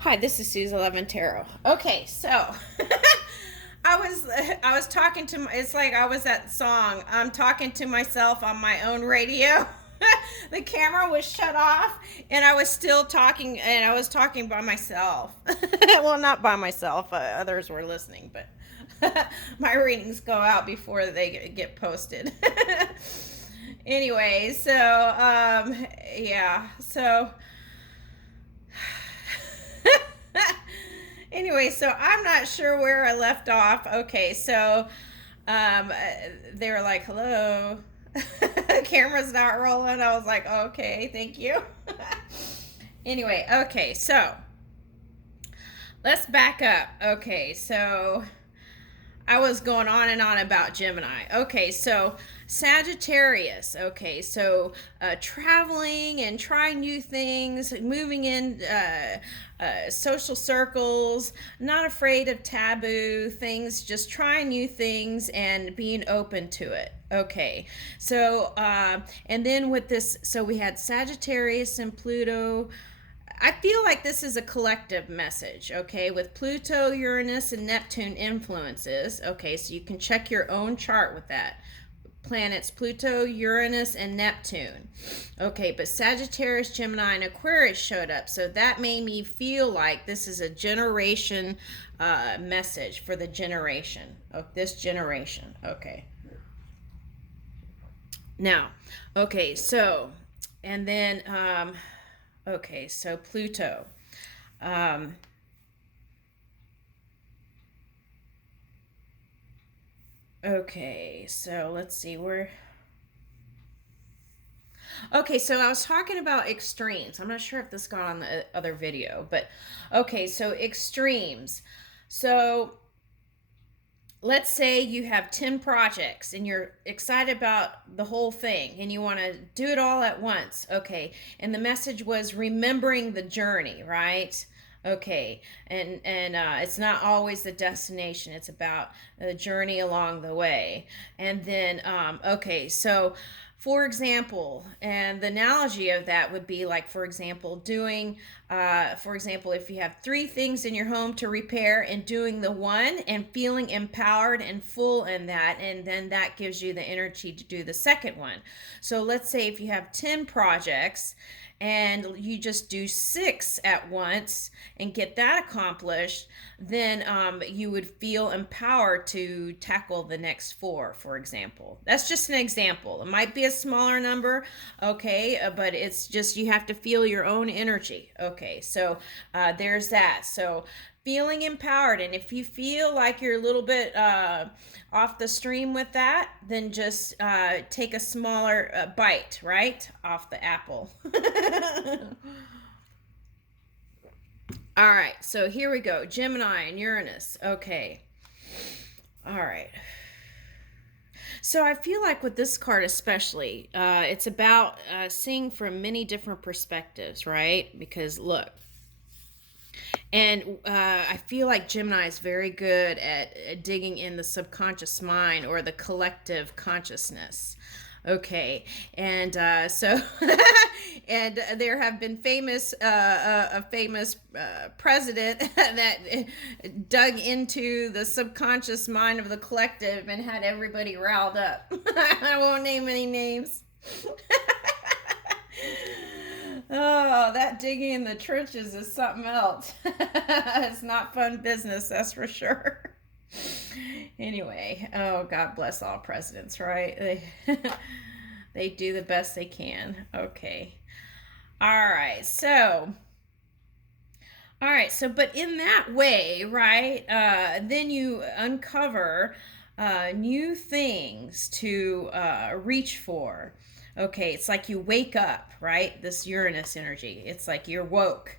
Hi, this is Suze 11 Tarot. Okay, so I was talking to it's like I was that song. I'm talking to myself on my own radio. The camera was shut off and I was still talking, and I was talking by myself. Well, not by myself. Others were listening, but my readings go out before they get posted. Anyway, so yeah, so anyway, so I'm not sure where I left off. Okay, so um, they were like, "Hello." The camera's not rolling. I was like, "Okay, thank you." Anyway, okay, so let's back up. Okay, so I was going on and on about Gemini. Okay, so Sagittarius. Okay, so traveling and trying new things, moving in social circles, not afraid of taboo things, just trying new things and being open to it. Okay, so and then with this, so we had Sagittarius and Pluto. I feel like this is a collective message, okay, with Pluto, Uranus, and Neptune influences. Okay, so you can check your own chart with that. Planets Pluto, Uranus, and Neptune. Okay, but Sagittarius, Gemini, and Aquarius showed up. So that made me feel like this is a generation message for the generation of this generation. Okay. Now, okay, so, and then, okay, so Pluto. Um, okay, so let's see where. Okay, so I was talking about extremes. I'm not sure if this got on the other video, but okay, so extremes. So let's say you have 10 projects and you're excited about the whole thing and you want to do it all at once. Okay, and the message was remembering the journey, right? Okay, and it's not always the destination, it's about the journey along the way. And then okay, so for example, and the analogy of that would be like, for example, doing for example, if you have three things in your home to repair and doing the one and feeling empowered and full in that, and then that gives you the energy to do the second one. So let's say if you have 10 projects and you just do six at once and get that accomplished, then you would feel empowered to tackle the next four, for example. That's just an example. It might be a smaller number, okay, but it's just you have to feel your own energy. Okay, so there's that. So feeling empowered, and if you feel like you're a little bit off the stream with that, then just take a smaller bite right off the apple. All right, so here we go. Gemini and Uranus. Okay. All right. So I feel like with this card especially, it's about seeing from many different perspectives, right? Because look, and I feel like Gemini is very good at digging in the subconscious mind or the collective consciousness. Okay, and so, and there have been a famous president that dug into the subconscious mind of the collective and had everybody riled up. I won't name any names. Oh, that digging in the trenches is something else. It's not fun business, that's for sure. Anyway, oh, God bless all presidents, right? They do the best they can. Okay. All right. So, but in that way, right, then you uncover new things to reach for. Okay, it's like you wake up, right? This Uranus energy. It's like you're woke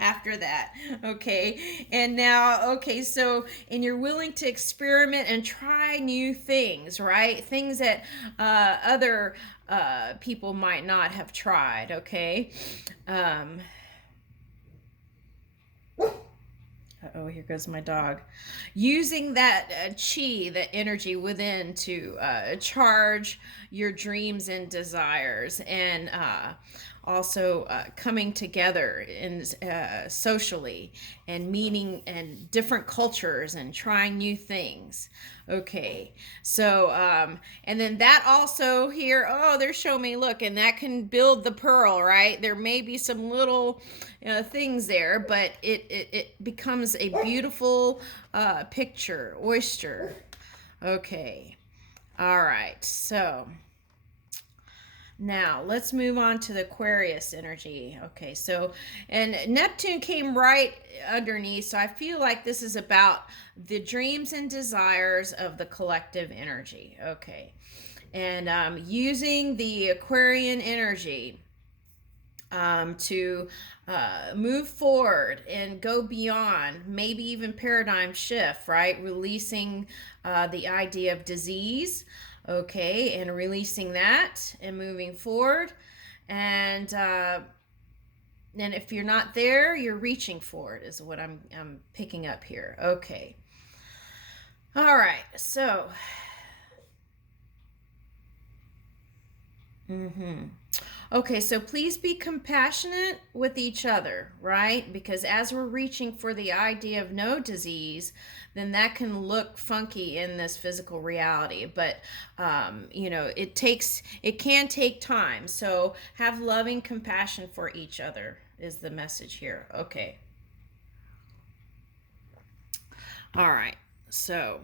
after that. Okay, and now, okay, so, and you're willing to experiment and try new things, right? Things that other people might not have tried, okay? Oh, here goes my dog. Using that chi, that energy within to charge your dreams and desires. And also coming together in socially and meeting and different cultures and trying new things. Okay, so and then that also here, oh, they're showing me, look, and that can build the pearl, right? There may be some little things there, but it becomes a beautiful picture, oyster. Okay, all right, so now let's move on to the Aquarius energy. Okay, so, and Neptune came right underneath, so I feel like this is about the dreams and desires of the collective energy. Okay, and using the Aquarian energy to move forward and go beyond, maybe even paradigm shift, right? Releasing the idea of disease, okay, and releasing that and moving forward. And if you're not there, you're reaching for it, is what I'm picking up here. Okay. All right. So. Okay, so please be compassionate with each other, right? Because as we're reaching for the idea of no disease, then that can look funky in this physical reality. But, it can take time. So have loving compassion for each other is the message here. Okay. All right. So.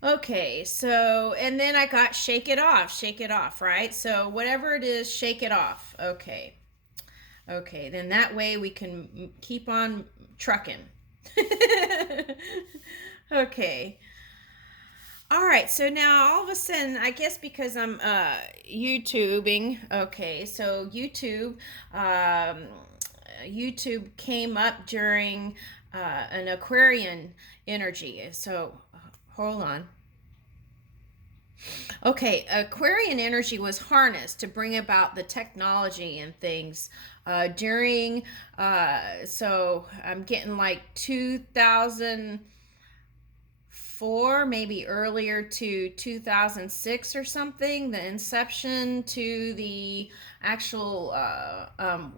Okay, so, and then I got shake it off, right? So whatever it is, shake it off. Okay. Okay, then that way we can keep on trucking. Okay. All right, so now all of a sudden, I guess because I'm YouTubing, okay, so YouTube came up during an Aquarian energy. So hold on. Okay, Aquarian energy was harnessed to bring about the technology and things during, so I'm getting like 2004, maybe earlier to 2006 or something, the inception to the actual,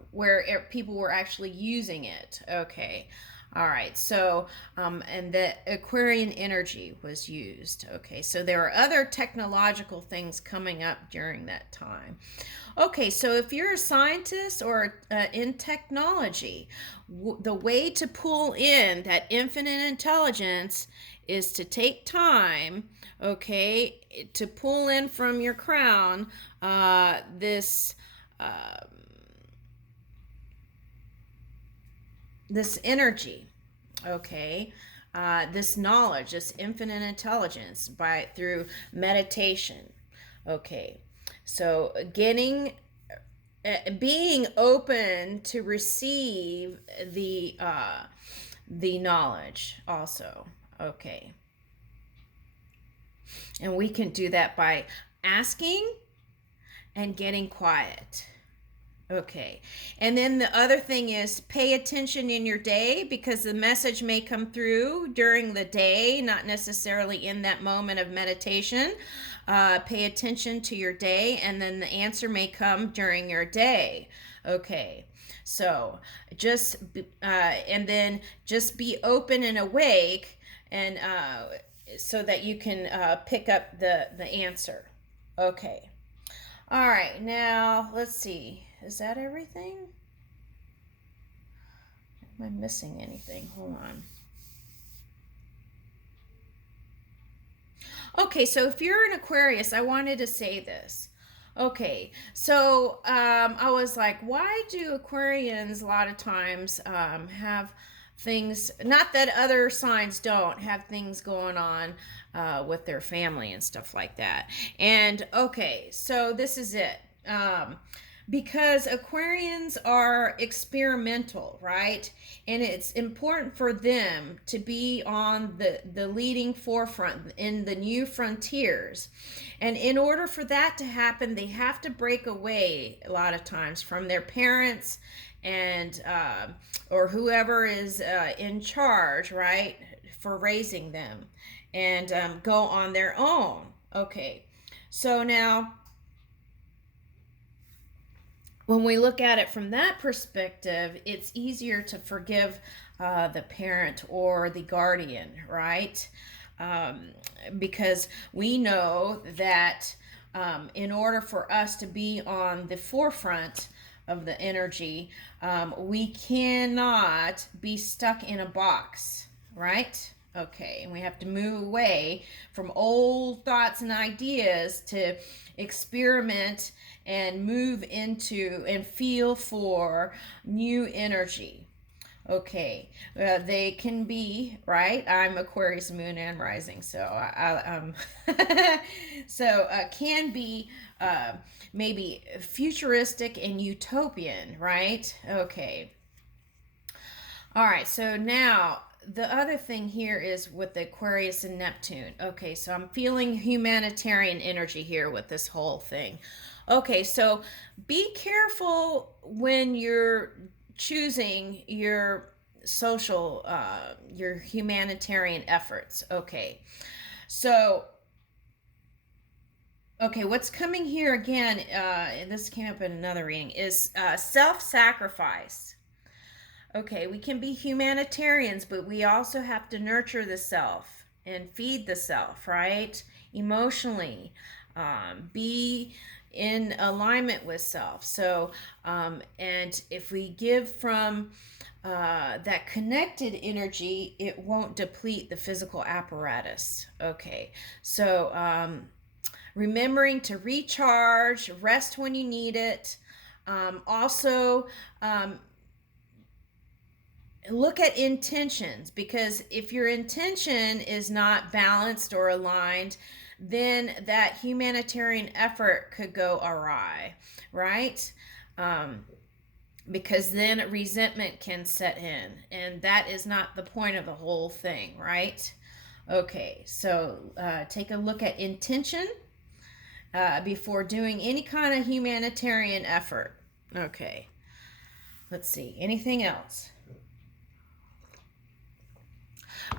where people were actually using it. Okay. All right, so, and the Aquarian energy was used. Okay, so there are other technological things coming up during that time. Okay, so if you're a scientist or in technology, the way to pull in that infinite intelligence is to take time, okay, to pull in from your crown this. This energy, okay, this knowledge, this infinite intelligence through meditation. Okay, so being open to receive the knowledge also. Okay, and we can do that by asking and getting quiet. Okay. And then the other thing is pay attention in your day, because the message may come through during the day, not necessarily in that moment of meditation. Pay attention to your day, and then the answer may come during your day. Okay. So and then just be open and awake, and so that you can pick up the answer. Okay. All right. Now, let's see. Is that everything? Am I missing anything? Hold on. Okay, so if you're an Aquarius, I wanted to say this. Okay, so I was like, why do Aquarians a lot of times have things, not that other signs don't, have things going on with their family and stuff like that? And okay, so this is it. Because Aquarians are experimental, right? And it's important for them to be on the leading forefront in the new frontiers. And in order for that to happen, they have to break away a lot of times from their parents and or whoever is in charge, right, for raising them, and go on their own. Okay, so now when we look at it from that perspective, it's easier to forgive the parent or the guardian, right? Um, because we know that in order for us to be on the forefront of the energy, we cannot be stuck in a box, right? Okay, and we have to move away from old thoughts and ideas to experiment and move into and feel for new energy. Okay, they can be right. I'm Aquarius moon and rising, so can be uh, maybe futuristic and utopian, right? Okay, all right. So now the other thing here is with the Aquarius and Neptune. Okay, so I'm feeling humanitarian energy here with this whole thing. Okay, so be careful when you're choosing your humanitarian efforts. Okay, so what's coming here again? And this came up in another reading is self-sacrifice. Okay, we can be humanitarians, but we also have to nurture the self and feed the self, right? Emotionally, be in alignment with self. So, and if we give from that connected energy, it won't deplete the physical apparatus. Okay, so remembering to recharge, rest when you need it. Also, look at intentions, because if your intention is not balanced or aligned, then that humanitarian effort could go awry, right? Because then resentment can set in, and that is not the point of the whole thing, right? Okay, so take a look at intention before doing any kind of humanitarian effort. Okay, let's see, anything else?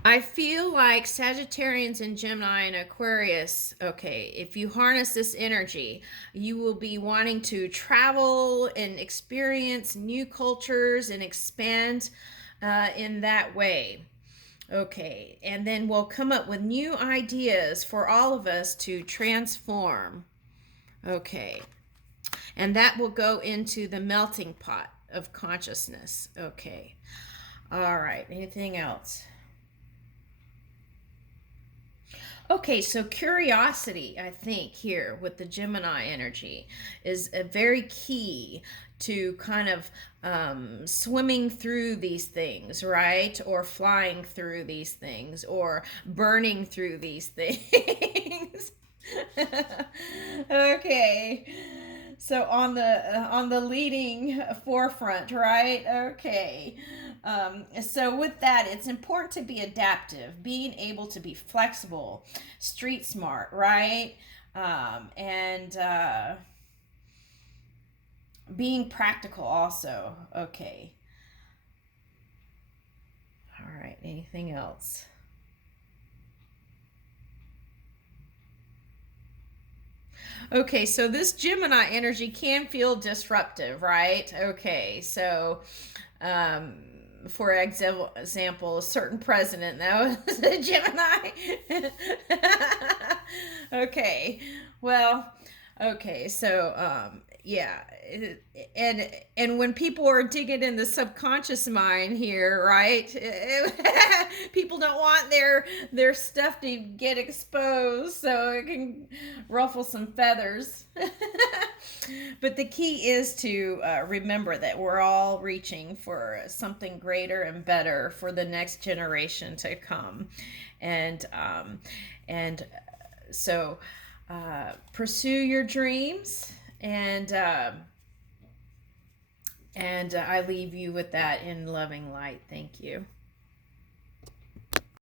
I feel like Sagittarians and Gemini and Aquarius, okay, if you harness this energy, you will be wanting to travel and experience new cultures and expand in that way. Okay, and then we'll come up with new ideas for all of us to transform. Okay, and that will go into the melting pot of consciousness. Okay, all right, anything else? Okay, so curiosity, I think, here with the Gemini energy is a very key to kind of swimming through these things, right? Or flying through these things, or burning through these things. Okay. So on the leading forefront, right? Okay. So with that, it's important to be adaptive, being able to be flexible, street smart, right? And being practical also. Okay. All right. Anything else? Okay, so this Gemini energy can feel disruptive, right? Okay, so um, for example, a certain president that was a Gemini. Okay, well, okay, so yeah, and when people are digging in the subconscious mind here, right? People don't want their stuff to get exposed, so it can ruffle some feathers. But the key is to remember that we're all reaching for something greater and better for the next generation to come, and and so pursue your dreams, and I leave you with that in loving light. Thank you.